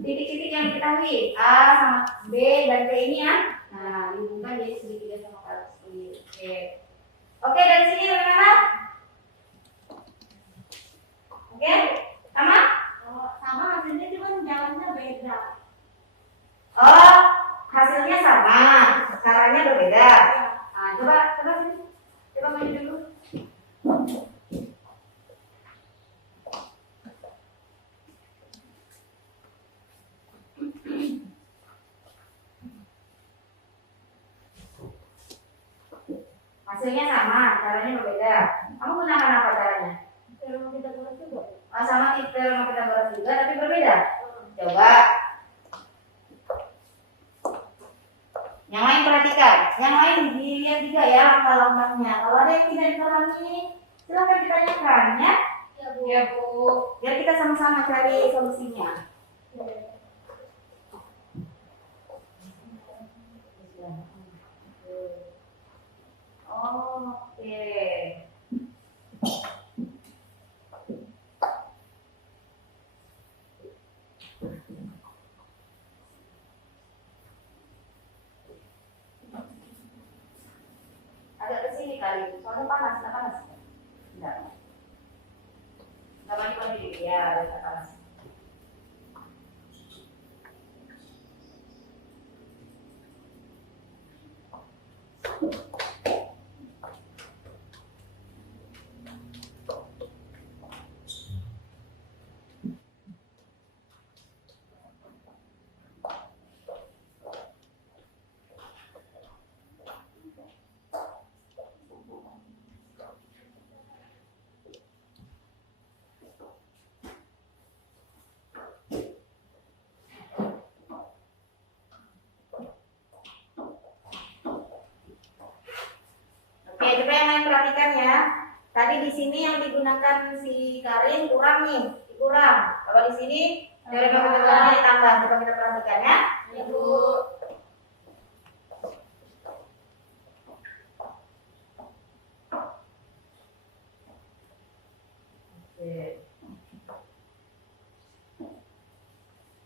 titik-titik yang diketahui A sama B dan T ini ya. Nah, dihubungkan jadi segitiga sama kaki. Oke. Oke, dari sini teman-teman. Oke, sama? Sama hasilnya cuma jalannya beda. Oh, hasilnya sama, caranya berbeda. Nah, coba sini. Coba maju dulu. Hasilnya sama, caranya berbeda. Kamu gunakan apa caranya? Teorema Pythagoras juga. Oh, sama teorema Pythagoras juga, tapi berbeda. Coba. Yang lain perhatikan. Yang lain dilihat juga ya langkah-langkahnya. Kalau ada yang tidak dipahami, silakan ditanyakan ya. Ya, Bu. Ya Bu. Biar kita sama-sama cari solusinya. Oke. Agak ke sini kali, soalnya panas, nggak panas. Enggak. Nggak maju-maju dikit ya, ada panas. Oke, coba yang lain perhatikan ya. Tadi di sini yang digunakan si Karin kurang nih, kurang. Kalau di sini teori nomenklaturnya ditambah. Coba kita perhatikan ya. Ya, Bu. Oke.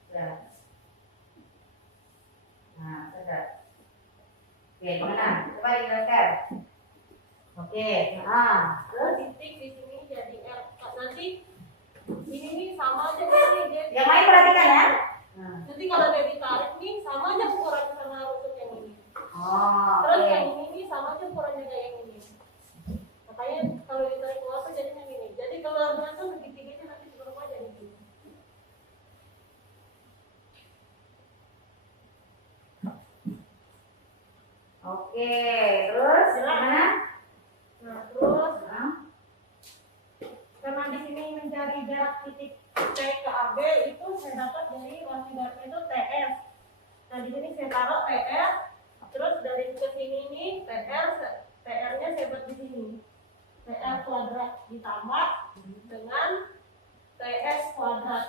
Sudah. Nah, sudah. Oke, gimana? Coba dijelaskan. Oke, nah. Terus titik di sini jadi R. Nanti ini nih sama aja nih dia. Yang lain perhatikan ya. Nah. Nanti kalau dia ditarik nih sama aja ukurannya sama rusuk yang ini. Oh, Terus oke. yang ini nih sama aja ukurannya kayak yang ini. Makanya kalau ditarik keluar tuh jadinya gini. Jadi keluarnya tuh segitiganya nanti semua jadi gini. Oke, terus gimana? Nah terus Nah. karena di sini mencari jarak titik T ke AB itu saya dapat dari wasidata itu TS. Nah di sini saya taruh TS, terus dari ke sini nih TR-nya saya buat di sini. TR kuadrat ditambah dengan TS kuadrat.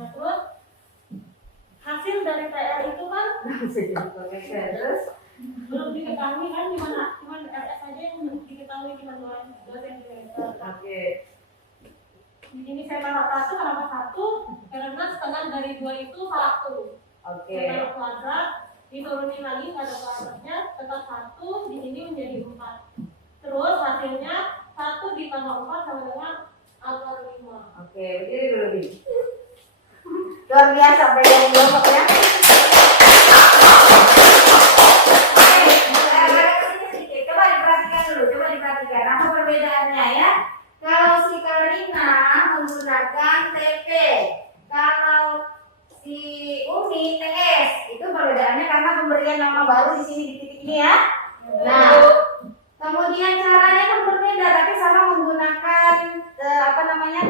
Nah terus hasil dari TR itu kan Oke, terus belum diketahui kan cuman RS aja yang diketahui cuma 2 cm. oke. Di sini saya taruh 1, kenapa 1? Karena setengah dari 2 itu 1. Oke. Saya taruh kuadrat, diturunin lagi pada kuadratnya, tetap 1, di sini menjadi 4. Terus hasilnya 1 ditambah 4 sama dengan akar 5. Oke, berdiri dulu, Bi. Luar biasa pegang kelompok ya. Coba diperhatikan dulu, coba diperhatikan apa perbedaannya ya. Kalau si Karina menggunakan TP, kalau si Umi TS, itu perbedaannya karena pemberian nama baru di sini di titik ini ya. Nah, kemudian caranya kan berbeda, tapi sama menggunakan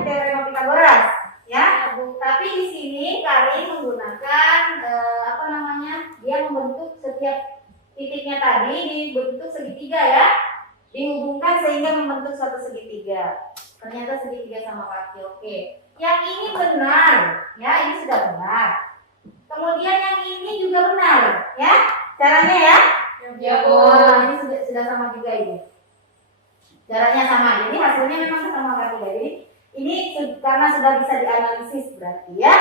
teorema Pythagoras, ya. Tapi di sini Karin menggunakan dia membentuk setiap titiknya tadi dibentuk segitiga ya, dihubungkan sehingga membentuk suatu segitiga. Ternyata segitiga sama kaki. Oke, yang ini benar, ya, ini sudah benar. Kemudian yang ini juga benar, ya. Caranya ya. Ya, Bu. Oh, ini sudah sama juga ini. Caranya sama. Jadi hasilnya memang sama kaki. Jadi ini karena sudah bisa dianalisis berarti ya.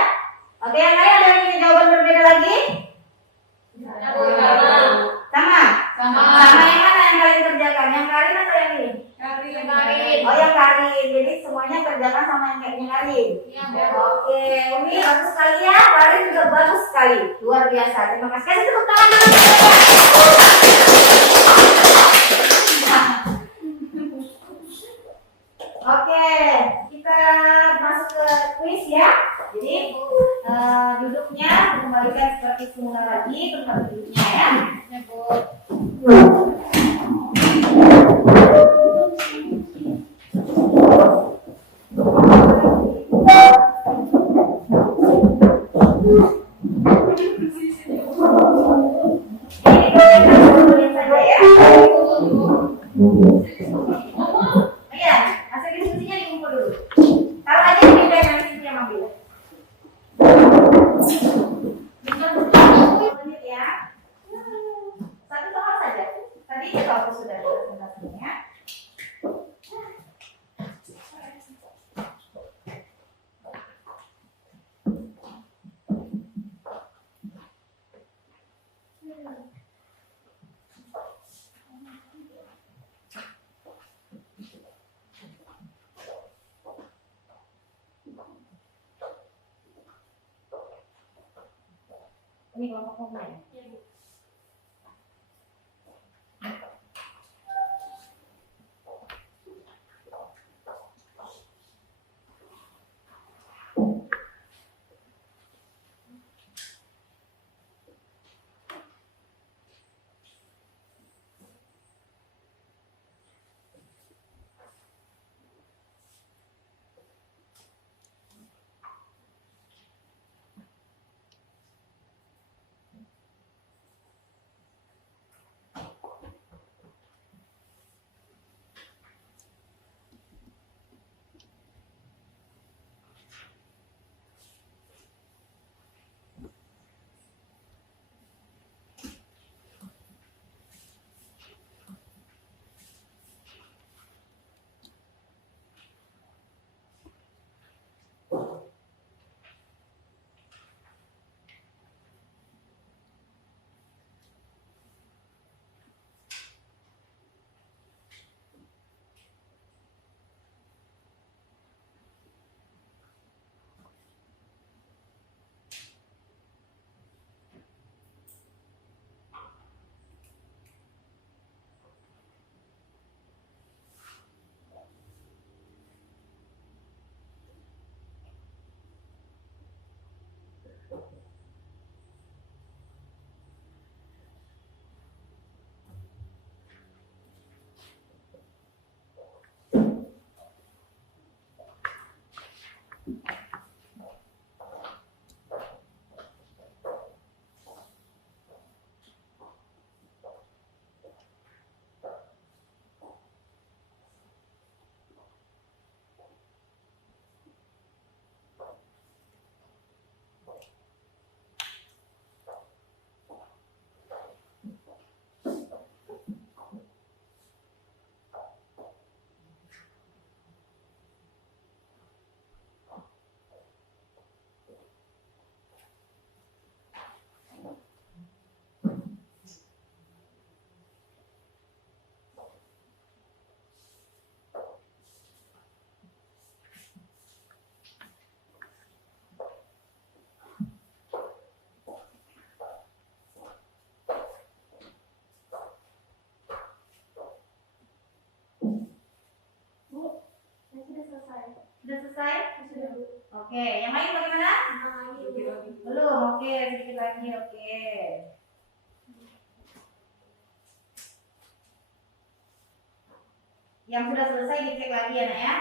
Oke, yang lain ada yang punya jawaban berbeda lagi? Sama. Sama. Sama yang mana yang kalian kerjakan? Yang Karin atau yang ini? Karin. Oh, yang Karin. Jadi semuanya kerjakan sama yang kayaknya Karin. Iya, Oke, Umi bagus sekali ya. Karin juga bagus sekali. Luar biasa. Terima kasih. Kasih tepuk tangan dulu. Oke, kita masuk ke kuis ya. Jadi duduknya kembalikan seperti semula lagi, tempat duduknya ya. Iya, hasil diskusinya dikumpul dulu. Taruh aja di meja yang sini yang ambil. Menit ya. Satu soal saja. Tadi kalau sudah presentasinya. Ini kelompok pemain. Oke, yang lain bagaimana? Lebih lagi. Belum, oke, sedikit lagi, oke. Yang sudah selesai dicek lagi ya, Nak ya.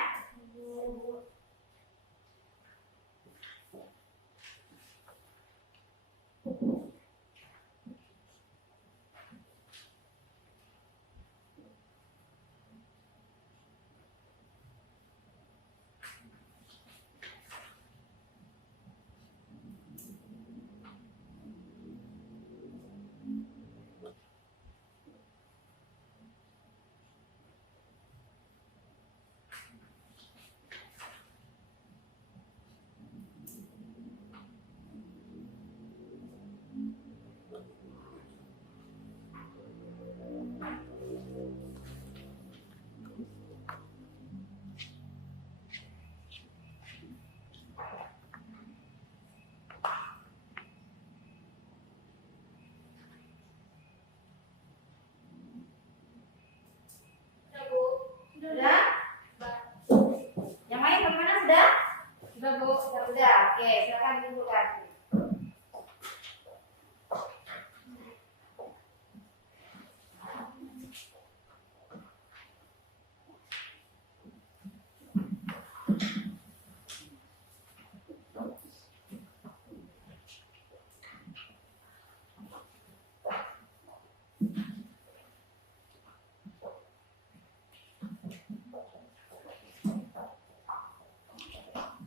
Sudah? Yang lain bagaimana sudah? Sudah Bu. Sudah. Oke, silakan dikumpulkan.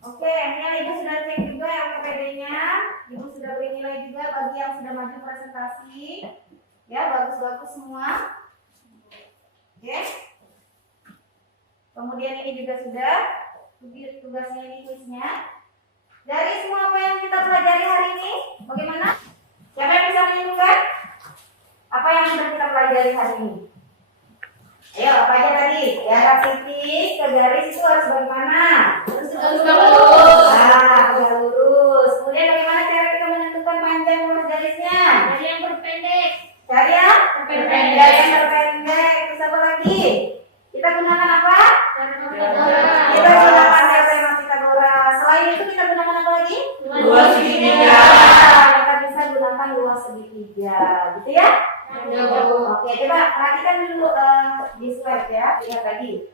Oke, ini Ibu sudah cek juga yang KPD-nya. Ibu sudah beri nilai juga bagi yang sudah maju presentasi. Ya, bagus-bagus semua. Oke. Kemudian ini juga sudah. Tugasnya ini kuisnya. Dari semua apa yang kita pelajari hari ini, bagaimana? Siapa yang bisa menentukan? Apa yang sudah kita pelajari hari ini? Ayo, apa aja tadi? Jarak titik ke garis itu harus bagaimana? Lurus. Nah, tegak lurus. Kemudian bagaimana cara kita menentukan panjang lurus garisnya? Dari yang terpendek. Cari yang Terpendek. Dari yang terpendek. Terus apa lagi? Kita gunakan apa? Kita gunakan teorema Pythagoras. Selain itu kita gunakan apa lagi? Luas segitiga. Kita bisa gunakan luas segitiga, gitu ya? Oke, coba perhatikan dulu di slide ya, lihat lagi.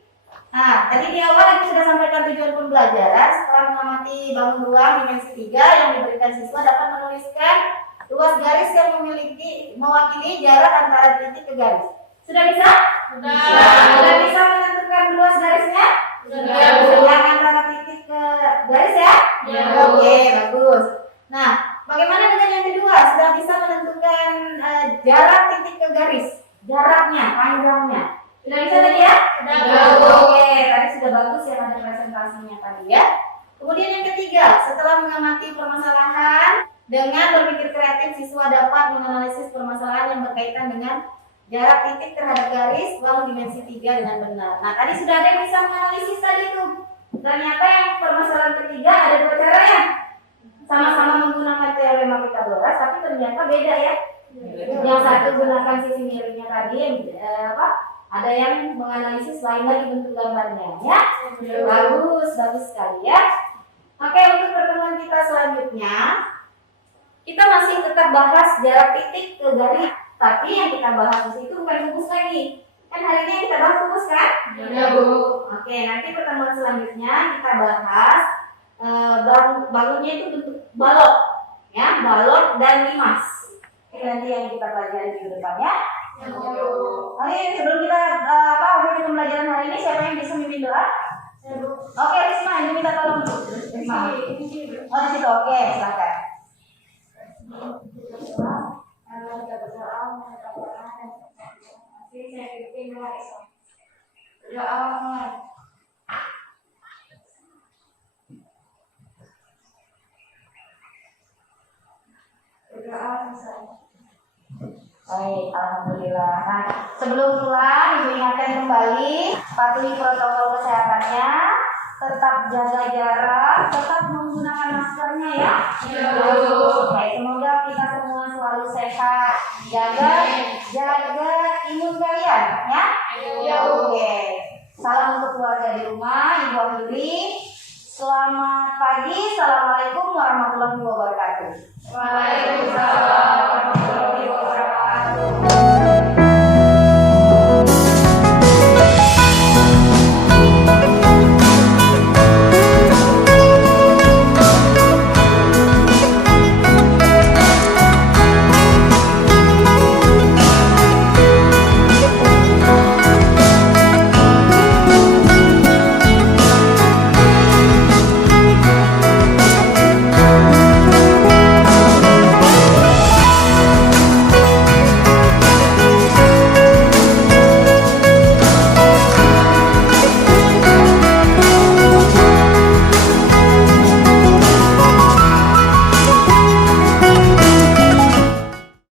Nah, tadi di awal kita sudah sampaikan tujuan pembelajaran. Setelah mengamati bangun ruang dimensi 3 yang diberikan siswa dapat menuliskan luas garis yang mewakili jarak antara titik ke garis. Sudah bisa? Sudah bisa menentukan luas garisnya? Yang antara titik ke garis ya? Ya. Oke, bagus. Nah, bagaimana dengan yang kedua? Sudah bisa menentukan jarak titik ke garis, jaraknya, panjangnya. Sudah bisa tadi ya? Oke, tadi sudah bagus ya ada presentasinya tadi ya. Kemudian yang ketiga, setelah mengamati permasalahan dengan berpikir kreatif, siswa dapat menganalisis permasalahan yang berkaitan dengan jarak titik terhadap garis bangun dimensi 3 dengan benar. Nah, tadi sudah ada yang bisa menganalisis tadi tuh. Ternyata yang permasalahan ketiga ada dua cara ya. Sama-sama menggunakan teorema Pythagoras, tapi ternyata beda ya. Yang satu gunakan sisi miringnya tadi, ada yang menganalisis lain lagi bentuk gambarnya, ya. Bagus sekali ya. Oke, untuk pertemuan kita selanjutnya, kita masih tetap bahas jarak titik ke garis, tapi yang kita bahas di situ bukan rumus lagi. Kan hari ini yang kita bahas rumus kan? Ya, Bu. Oke, nanti pertemuan selanjutnya kita bahas bangunnya itu bentuk balok, ya, balok dan limas. Ini nanti yang kita pelajari di depannya. Oke, sebelum kita akhiri pembelajaran hari ini, siapa yang bisa mimpin doa? Oke, Risma, ini minta tolong. Risma. Oh, di situ. Oke, silakan. Baik, alhamdulillah. Nah, sebelum pulang, Ibu ingatkan kembali patuhi protokol kesehatannya, tetap jaga jarak, tetap menggunakan maskernya ya. Baik, semoga kita semua selalu sehat. Jaga imun kalian ya. Oke. Salam untuk keluarga di rumah, Ibu akhiri. Selamat pagi, Assalamualaikum warahmatullahi wabarakatuh. Waalaikumsalam warahmatullahi wabarakatuh.